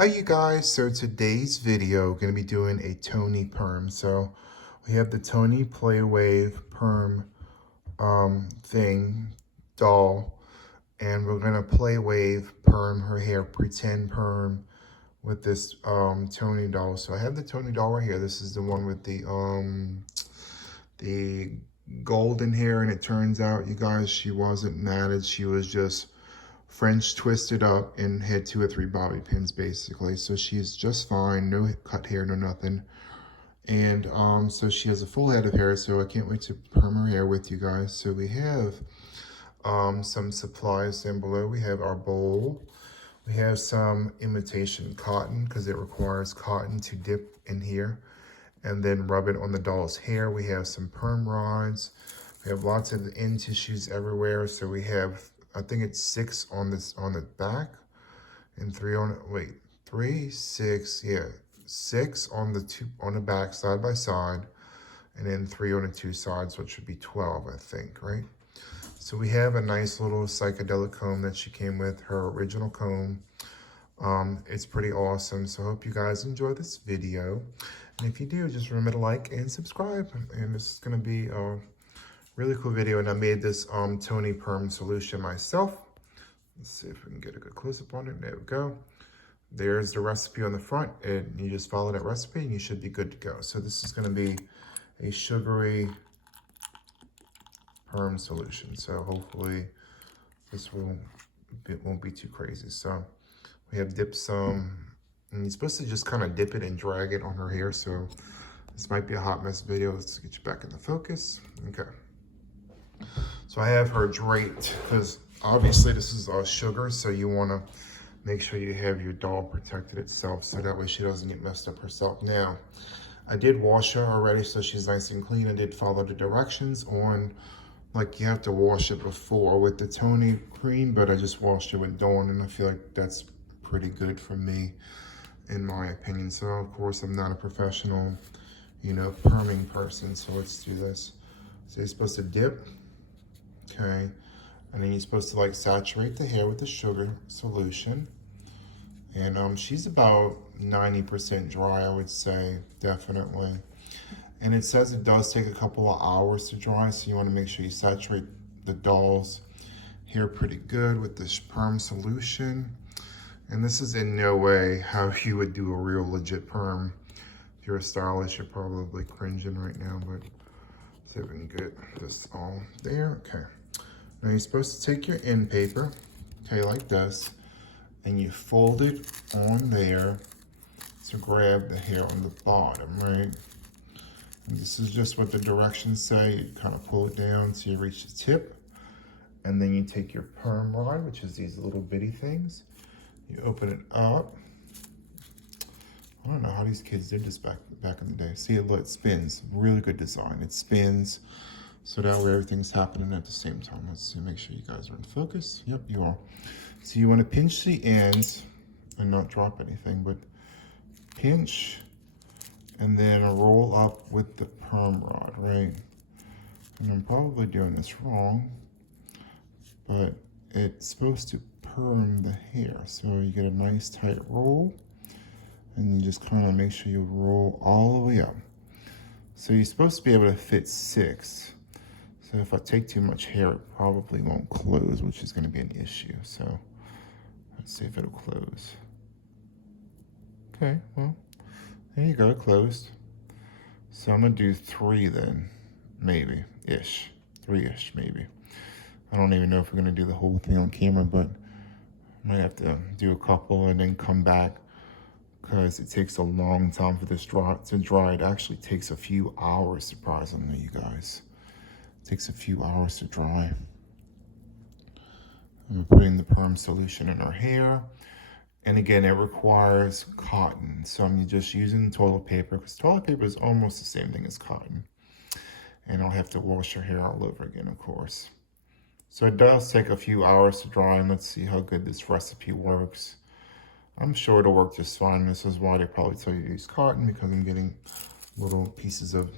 Hi you guys, so today's video going to be doing a Toni perm. So we have the Toni Play Wave perm doll, and we're going to play wave perm her hair, pretend perm with this Toni doll. So I have the Toni doll right here. This is the one with the golden hair, and it turns out, you guys, she wasn't matted. She was just French twisted up and had 2 or 3 bobby pins basically. So she's just fine, no cut hair, no nothing. And so she has a full head of hair, so I can't wait to perm her hair with you guys. So we have some supplies down below. We have our bowl. We have some imitation cotton because it requires cotton to dip in here and then rub it on the doll's hair. We have some perm rods. We have lots of end tissues everywhere. So we have, I think it's 6 on the back and 3 on, wait, 3, 6, yeah, 6 on the back side by side, and then 3 on the 2 sides, which would be 12, I think, right? So we have a nice little psychedelic comb that she came with, her original comb. It's pretty awesome. So I hope you guys enjoy this video. And if you do, just remember to like and subscribe. And this is gonna be really cool video, and I made this Toni perm solution myself. Let's see if we can get a good close-up on it. There we go. There's the recipe on the front, and you just follow that recipe and you should be good to go. So this is going to be a sugary perm solution. So hopefully this won't be too crazy. So we have dipped some, and you're supposed to just kind of dip it and drag it on her hair. So this might be a hot mess video. Let's get you back in the focus. Okay. So I have her draped because obviously this is sugar, so you want to make sure you have your doll protected itself so that way she doesn't get messed up herself. Now, I did wash her already, so she's nice and clean. I did follow the directions on, like, you have to wash it before with the Toni cream, but I just washed it with Dawn, and I feel like that's pretty good for me, in my opinion. So, of course, I'm not a professional, perming person, so let's do this. So you're supposed to dip. Okay, and then you're supposed to like saturate the hair with the sugar solution. And she's about 90% dry, I would say, definitely. And it says it does take a couple of hours to dry, so you want to make sure you saturate the doll's hair pretty good with this perm solution. And this is in no way how you would do a real legit perm. If you're a stylist, you're probably cringing right now, but see if we can get this all there. Okay. Now you're supposed to take your end paper, okay, like this, and you fold it on there to grab the hair on the bottom, right? And this is just what the directions say. You kind of pull it down till you reach the tip, and then you take your perm rod, which is these little bitty things. You open it up. I don't know how these kids did this back in the day. See, look, it spins. Really good design. It spins. So that way everything's happening at the same time. Let's see, make sure you guys are in focus. Yep, you are. So you want to pinch the ends and not drop anything, but pinch and then roll up with the perm rod, right? And I'm probably doing this wrong, but it's supposed to perm the hair. So you get a nice tight roll, and you just kind of make sure you roll all the way up. So you're supposed to be able to fit 6. So if I take too much hair, it probably won't close, which is going to be an issue. So let's see if it'll close. Okay, well, there you go, it closed. So I'm going to do 3 then, maybe, ish. 3-ish, maybe. I don't even know if we're going to do the whole thing on camera, but I might have to do a couple and then come back because it takes a long time for this to dry. It actually takes a few hours, surprisingly, you guys. Takes a few hours to dry. I'm putting the perm solution in her hair. And again, it requires cotton. So I'm just using toilet paper because toilet paper is almost the same thing as cotton. And I'll have to wash her hair all over again, of course. So it does take a few hours to dry, and let's see how good this recipe works. I'm sure it'll work just fine. This is why they probably tell you to use cotton, because I'm getting little pieces of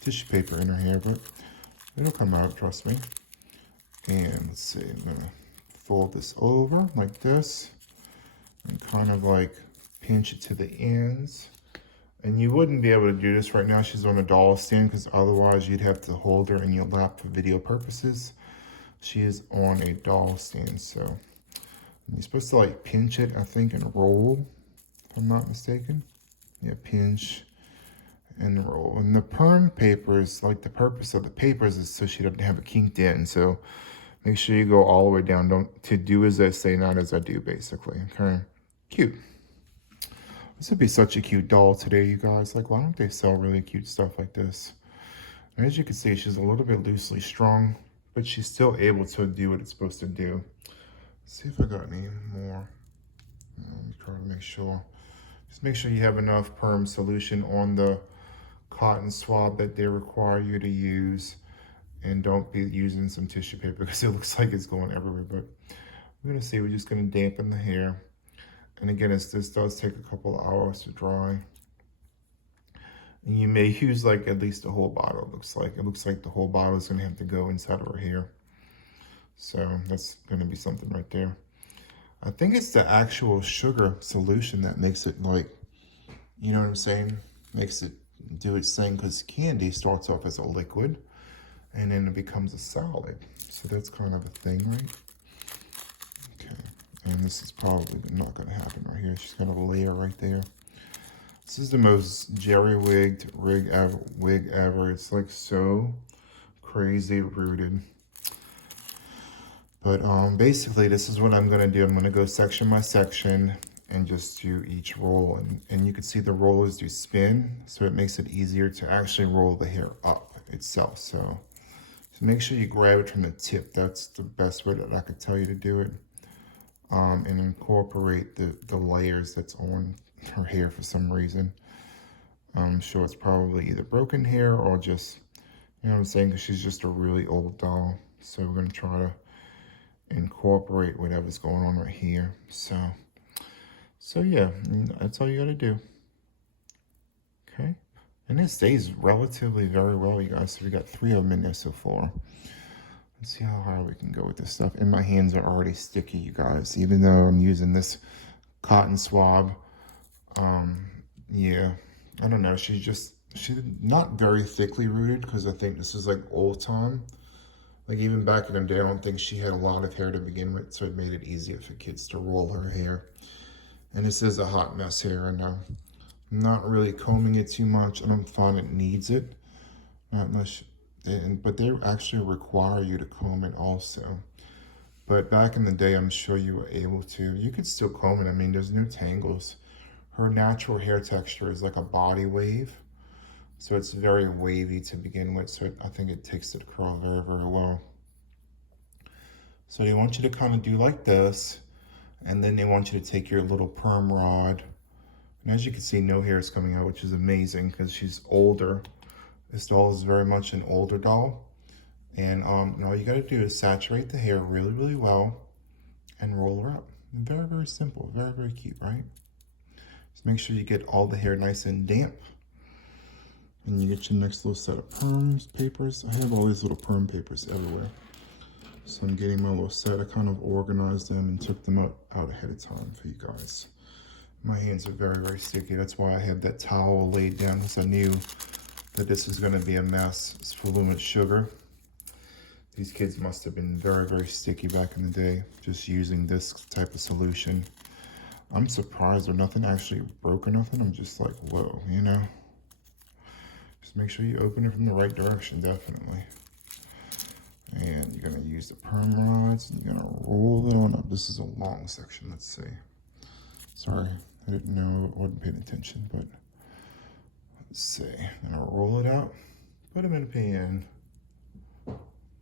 tissue paper in her hair, but it'll come out, trust me. And let's see, I'm gonna fold this over like this and kind of like pinch it to the ends. And you wouldn't be able to do this right now. She's on a doll stand because otherwise you'd have to hold her in your lap for video purposes. She is on a doll stand, so you're supposed to like pinch it, I think, and roll, if I'm not mistaken. Yeah, pinch and roll. And the perm papers, like the purpose of the papers is so she doesn't have a kinked end. So make sure you go all the way down. Don't to do as I say, not as I do, basically. Okay, cute. This would be such a cute doll today, you guys. Like, why don't they sell really cute stuff like this? And as you can see, she's a little bit loosely strung, but she's still able to do what it's supposed to do. Let's see if I got any more. Let me try to make sure. Just make sure you have enough perm solution on the cotton swab that they require you to use. And don't be using some tissue paper because it looks like it's going everywhere. But we're gonna see, we're just gonna dampen the hair. And again, this does take a couple of hours to dry. And you may use like at least the whole bottle, it looks like. It looks like the whole bottle is gonna have to go inside of her hair. So that's gonna be something right there. I think it's the actual sugar solution that makes it like, you know what I'm saying? Makes it do its thing, because candy starts off as a liquid and then it becomes a solid. So that's kind of a thing, right? Okay. And this is probably not going to happen right here. She's got a layer right there. This is the most jerry-wigged wig ever. It's like so crazy rooted. But basically, this is what I'm going to do. I'm going to go section by section and just do each roll. And you can see the rollers do spin, so it makes it easier to actually roll the hair up itself. So make sure you grab it from the tip. That's the best way that I could tell you to do it. And incorporate the layers that's on her hair for some reason. I'm sure it's probably either broken hair or just, you know what I'm saying, because she's just a really old doll. So we're going to try to incorporate whatever's going on right here. So yeah, that's all you got to do. Okay. And it stays relatively very well, you guys. So we got 3 of them in there so far. Let's see how hard we can go with this stuff. And my hands are already sticky, you guys. Even though I'm using this cotton swab. Yeah, I don't know. She's not very thickly rooted, because I think this is like old time. Like even back in the day, I don't think she had a lot of hair to begin with. So it made it easier for kids to roll her hair. And this is a hot mess here. And I'm not really combing it too much. I don't find it needs it. Not much. But they actually require you to comb it also. But back in the day, I'm sure you were able to. You could still comb it. I mean, there's no tangles. Her natural hair texture is like a body wave. So it's very wavy to begin with. So I think it takes it curl very, very well. So they want you to kind of do like this. And then they want you to take your little perm rod. And as you can see, no hair is coming out, which is amazing because she's older. This doll is very much an older doll. And all you got to do is saturate the hair really, really well and roll her up. Very, very simple. Very, very cute, right? Just make sure you get all the hair nice and damp. And you get your next little set of perms papers. I have all these little perm papers everywhere. So I'm getting my little set. I kind of organized them and took them out ahead of time for you guys. My hands are very, very sticky. That's why I have that towel laid down, because I knew that this is going to be a mess. It's full of sugar. These kids must have been very, very sticky back in the day, just using this type of solution. I'm surprised there's nothing actually broke or nothing. I'm just like, whoa, you know? Just make sure you open it from the right direction, definitely. And you're going to use the perm rods, and you're going to roll it on up. This is a long section, let's see. Sorry, I didn't know, I wasn't paying attention, but let's see. I'm going to roll it out, put them in a pan.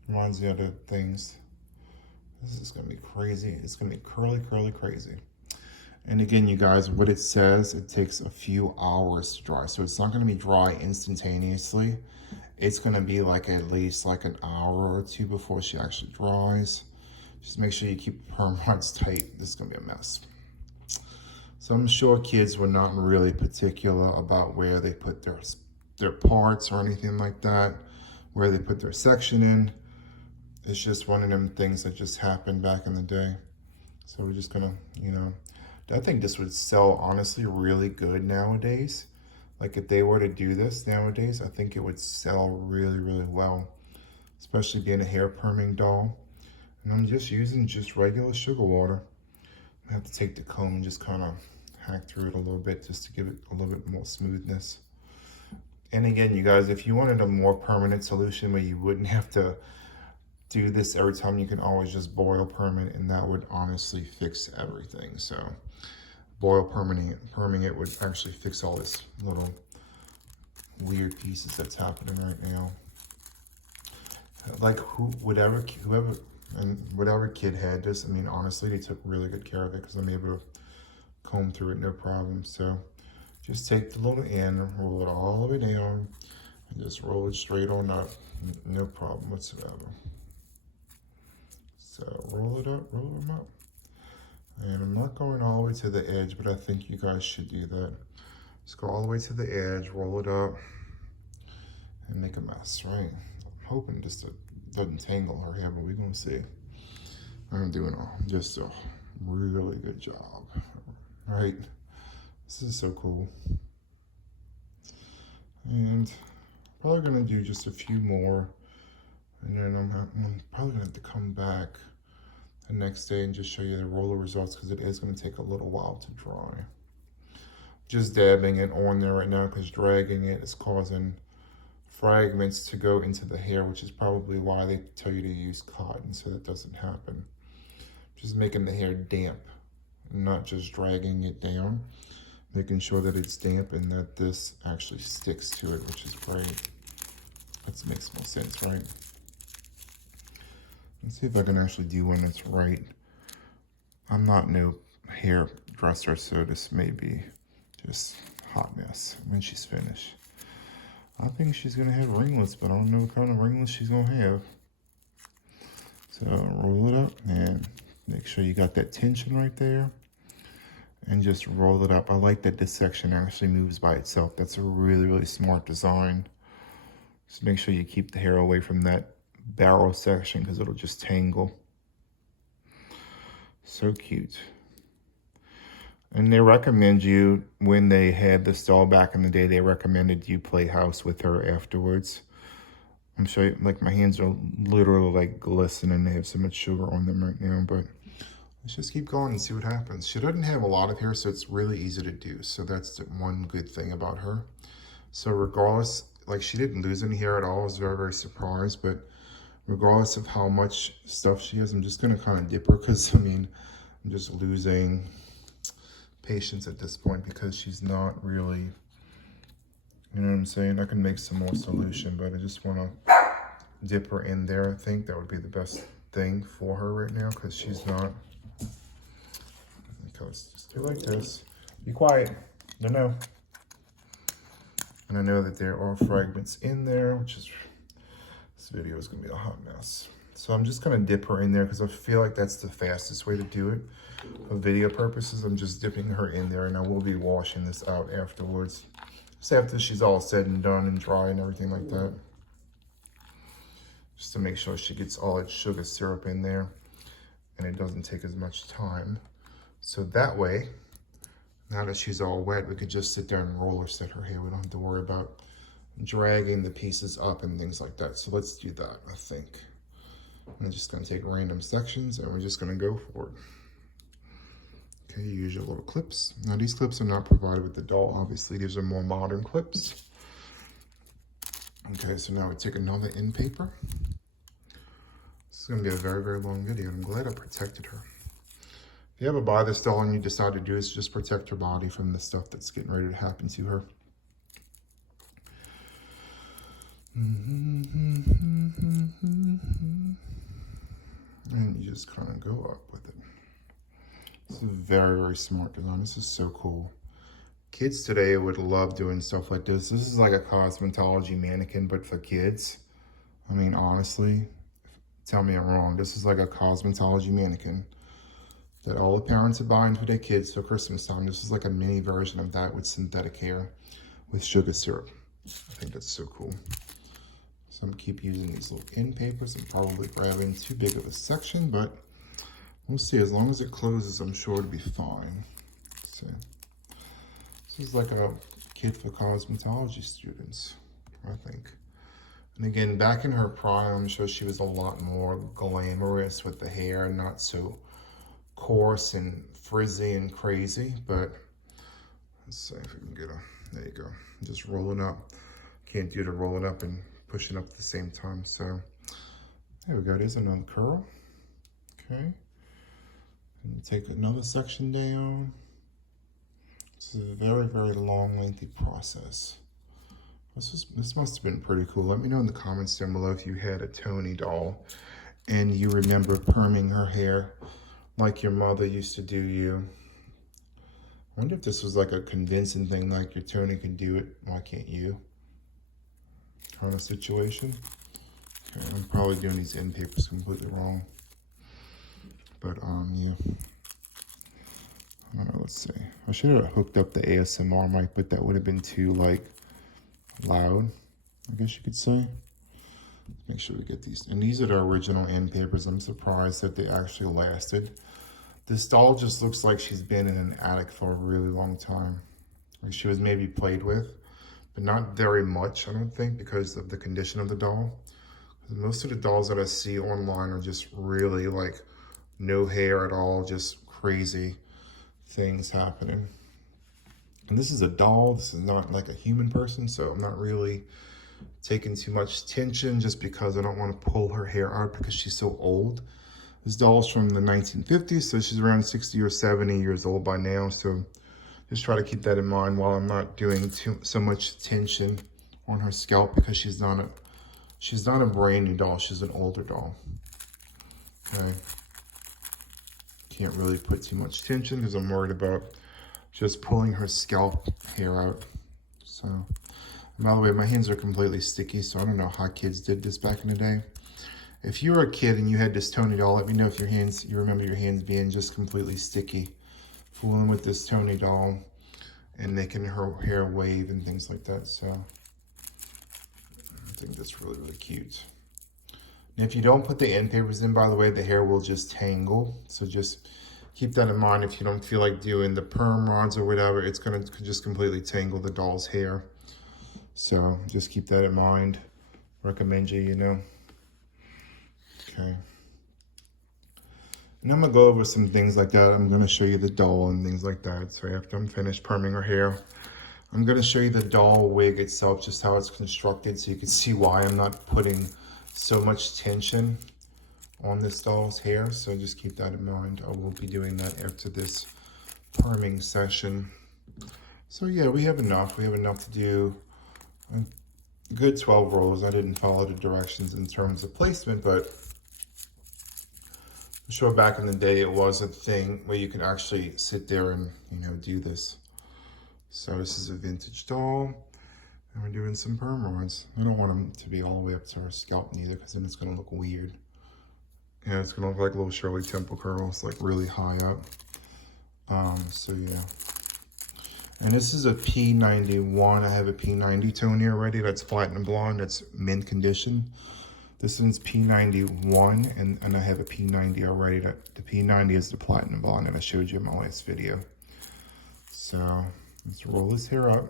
Reminds me of other things. This is going to be crazy. It's going to be curly, curly, crazy. And again, you guys, what it says, it takes a few hours to dry. So it's not going to be dry instantaneously. It's going to be like at least like an hour or 2 before she actually dries. Just make sure you keep the perm rods tight. This is going to be a mess. So I'm sure kids were not really particular about where they put their parts or anything like that, where they put their section in. It's just one of them things that just happened back in the day. So we're just gonna, you know, I think this would sell honestly really good nowadays. Like if they were to do this nowadays, I think it would sell really, really well, especially being a hair perming doll. And I'm just using just regular sugar water. I have to take the comb and just kind of hack through it a little bit just to give it a little bit more smoothness. And again, you guys, if you wanted a more permanent solution where you wouldn't have to do this every time, you can always just boil permanent, and that would honestly fix everything. So boil perming it would actually fix all this little weird pieces that's happening right now. Like whoever kid had this, I mean, honestly, they took really good care of it because I'm able to comb through it no problem. So just take the little end, roll it all the way down, and just roll it straight on up. No problem whatsoever. So roll it up, roll them up. And I'm not going all the way to the edge, but I think you guys should do that. Just go all the way to the edge, roll it up, and make a mess, right? I'm hoping this doesn't tangle her hair, but we're gonna see. I'm doing just a really good job, right? This is so cool. And probably gonna do just a few more, and then I'm probably gonna have to come back the next day and just show you the roller results because it is gonna take a little while to dry. Just dabbing it on there right now because dragging it is causing fragments to go into the hair, which is probably why they tell you to use cotton so that doesn't happen. Just making the hair damp, not just dragging it down, making sure that it's damp and that this actually sticks to it, which is great. That makes more sense, right? Let's see if I can actually do one that's right. I'm not no hairdresser, so this may be just a hot mess when she's finished. I think she's gonna have ringlets, but I don't know what kind of ringlets she's gonna have. So roll it up and make sure you got that tension right there and just roll it up. I like that this section actually moves by itself. That's a really, really smart design. Just make sure you keep the hair away from that barrel section because it'll just tangle. So cute. And they recommend you, when they had this doll back in the day, they recommended you play house with her afterwards. I'm sure, like, my hands are literally like glistening. They have so much sugar on them right now, but let's just keep going and see what happens. She doesn't have a lot of hair, so it's really easy to do. So that's the one good thing about her. So regardless, like, she didn't lose any hair at all. I was very, very surprised, but regardless of how much stuff she has, I'm just gonna kind of dip her because, I mean, I'm just losing patience at this point because she's not really, you know what I'm saying? I can make some more solution, but I just want to dip her in there. I think that would be the best thing for her right now because she's not. Because just do like this. Be quiet. No. And I know that there are fragments in there, which is, this video is gonna be a hot mess. So I'm just gonna dip her in there because I feel like that's the fastest way to do it. For video purposes, I'm just dipping her in there, and I will be washing this out afterwards. Just after she's all said and done and dry and everything like that. Just to make sure she gets all that sugar syrup in there and it doesn't take as much time. So that way, now that she's all wet, we could just sit there and roller set her hair. We don't have to worry about dragging the pieces up and things like that. So let's do that, I think. I'm just gonna take random sections and we're just gonna go for it. Okay, you use your little clips. Now these clips are not provided with the doll, obviously. These are more modern clips. Okay, so now we take another end paper. This is gonna be a very, very long video. I'm glad I protected her. If you ever buy this doll and you decide to do this, just protect her body from the stuff that's getting ready to happen to her. And you just kind of go up with it. This is a very, very smart design. This is so cool. Kids today would love doing stuff like this. This is like a cosmetology mannequin, but for kids. I mean, honestly, tell me I'm wrong. This is like a cosmetology mannequin that all the parents are buying for their kids for Christmas time. This is like a mini version of that with synthetic hair with sugar syrup. I think that's so cool. So I'm gonna keep using these little end papers. I'm probably grabbing too big of a section, but we'll see. As long as it closes, I'm sure it'll be fine. This is like a kit for cosmetology students, I think. And again, back in her prime, I'm sure she was a lot more glamorous with the hair, not so coarse and frizzy and crazy. But let's see if we can get a, there you go. Just rolling up. Can't do the rolling up and pushing up at the same time. So there we go, there's another curl. Okay. And take another section down. This is a very, very long, lengthy process. This must have been pretty cool. Let me know in the comments down below if you had a Toni doll and you remember perming her hair like your mother used to do you. I wonder if this was like a convincing thing, like your Toni can do it, why can't you? Kind of situation. Okay, I'm probably doing these end papers completely wrong. But yeah. I don't know, let's see. I should have hooked up the ASMR mic, but that would have been too like loud, I guess you could say. Let's make sure we get these. And these are the original end papers. I'm surprised that they actually lasted. This doll just looks like she's been in an attic for a really long time. Like she was maybe played with, but not very much, I don't think, because of the condition of the doll. Most of the dolls that I see online are just really like no hair at all, just crazy things happening. And this is a doll, this is not like a human person, so I'm not really taking too much tension just because I don't want to pull her hair out because she's so old. This doll's from the 1950s, so she's around 60 or 70 years old by now, so just try to keep that in mind while I'm not doing so much tension on her scalp because she's not a brand new doll, she's an older doll. Okay. Can't really put too much tension because I'm worried about just pulling her scalp hair out. So, and by the way, my hands are completely sticky, so I don't know how kids did this back in the day. If you were a kid and you had this Toni doll, let me know if you remember your hands being just completely sticky, fooling with this Toni doll and making her hair wave and things like that. So I think that's really, really cute. And if you don't put the end papers in, by the way, the hair will just tangle. So just keep that in mind. If you don't feel like doing the perm rods or whatever, it's gonna just completely tangle the doll's hair. So just keep that in mind. Recommend you know. Okay. And I'm gonna go over some things like that. I'm gonna show you the doll and things like that. So after I'm finished perming her hair, I'm gonna show you the doll wig itself, just how it's constructed, so you can see why I'm not putting so much tension on this doll's hair. So just keep that in mind. I will be doing that after this perming session. So yeah, we have enough. We have enough to do a good 12 rolls. I didn't follow the directions in terms of placement, but I'm sure back in the day it was a thing where you could actually sit there and, do this. So this is a vintage doll, and we're doing some perm rods. I don't want them to be all the way up to her scalp neither, because then it's gonna look weird. Yeah, it's gonna look like little Shirley Temple curls, like really high up. So yeah. And this is a P91. I have a P90 Toni already. That's platinum blonde. That's mint condition. This one's P91, and I have a P90 already. The P90 is the platinum blonde that I showed you in my last video. So let's roll this hair up.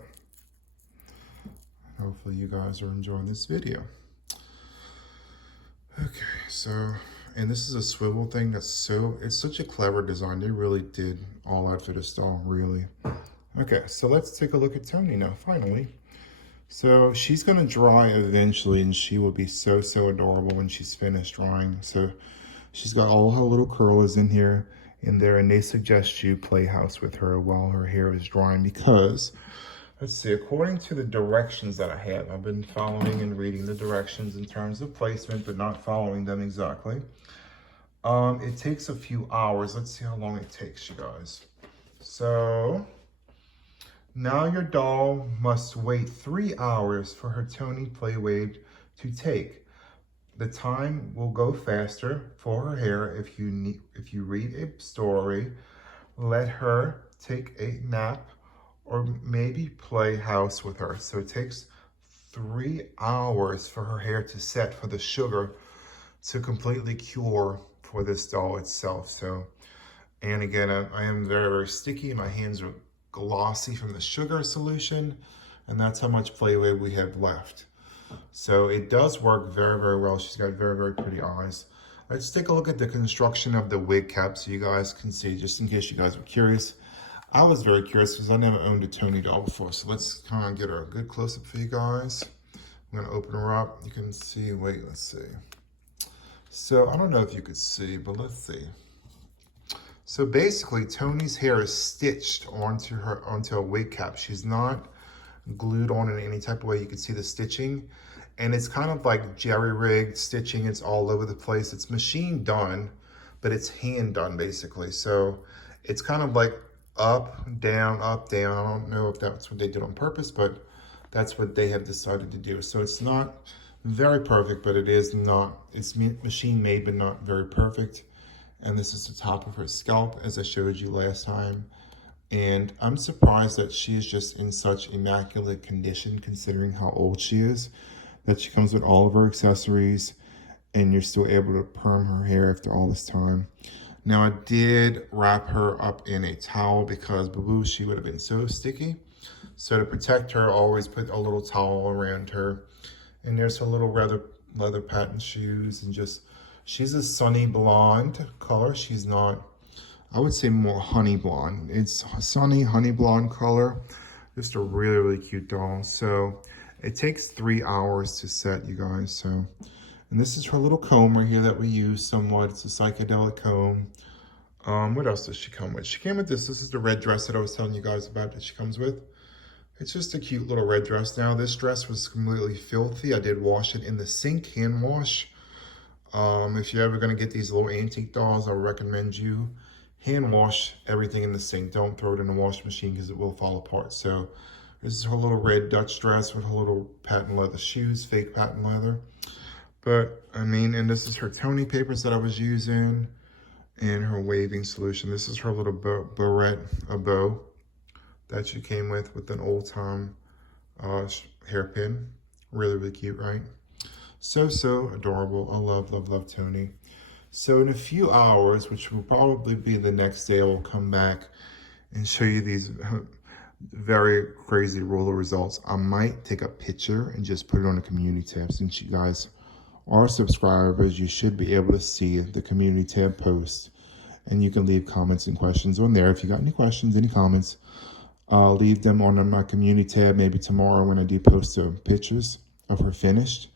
Hopefully you guys are enjoying this video. Okay, so, and this is a swivel thing it's such a clever design. They really did all out for this doll, really. Okay, so let's take a look at Toni now, finally. So she's gonna dry eventually, and she will be so, so adorable when she's finished drying. So she's got all her little curlers in there, and they suggest you play house with her while her hair is drying because, let's see, according to the directions that I have, I've been following and reading the directions in terms of placement, but not following them exactly. It takes a few hours. Let's see how long it takes, you guys. So now your doll must wait 3 hours for her Toni play wave to take. The time will go faster for her hair if you read a story, let her take a nap, or maybe play house with her. So it takes 3 hours for her hair to set for the sugar to completely cure for this doll itself. So, and again, I am very, very sticky. My hands are glossy from the sugar solution, and that's how much play weight we have left. So it does work very, very well. She's got very, very pretty eyes. Let's take a look at the construction of the wig cap so you guys can see, just in case you guys were curious. I was very curious because I never owned a Toni doll before. So let's kind of get her a good close-up for you guys. I'm gonna open her up. You can see, wait, let's see. So I don't know if you could see, but let's see. So basically, Toni's hair is stitched onto a wig cap. She's not glued on in any type of way. You can see the stitching, and it's kind of like jerry-rigged stitching. It's all over the place. It's machine done, but it's hand done basically. So it's kind of like up, down, up, down. I don't know if that's what they did on purpose, but that's what they have decided to do. So it's not very perfect, but it is not, it's machine made, but not very perfect. And this is the top of her scalp, as I showed you last time. And I'm surprised that she is just in such immaculate condition, considering how old she is, that she comes with all of her accessories, and you're still able to perm her hair after all this time. Now, I did wrap her up in a towel because boo-boo, she would have been so sticky. So to protect her, I always put a little towel around her. And there's her little leather patent shoes, and just, she's a sunny blonde color. She's not, I would say more honey blonde. It's sunny honey blonde color. Just a really, really cute doll. So it takes 3 hours to set, you guys. So, and this is her little comb right here that we use somewhat. It's a psychedelic comb. What else does she come with? She came with this. This is the red dress that I was telling you guys about that she comes with. It's just a cute little red dress. Now, this dress was completely filthy. I did wash it in the sink, hand wash. If you're ever gonna get these little antique dolls, I would recommend you hand wash everything in the sink. Don't throw it in the wash machine because it will fall apart. So this is her little red Dutch dress with her little patent leather shoes, fake patent leather. But I mean, and this is her Toni papers that I was using, and her waving solution. This is her little barrette, a bow that she came with an old time hairpin. Really, really cute, right? So, so adorable. I love, love, love Toni. So in a few hours, which will probably be the next day, I will come back and show you these very crazy roller results. I might take a picture and just put it on the community tab. Since you guys are subscribers, you should be able to see the community tab post, and you can leave comments and questions on there. If you got any questions, any comments, I'll leave them on my community tab maybe tomorrow when I do post the pictures of her finished.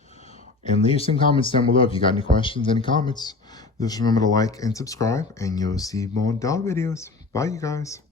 And leave some comments down below if you got any questions, any comments. Just remember to like and subscribe, and you'll see more doll videos. Bye, you guys.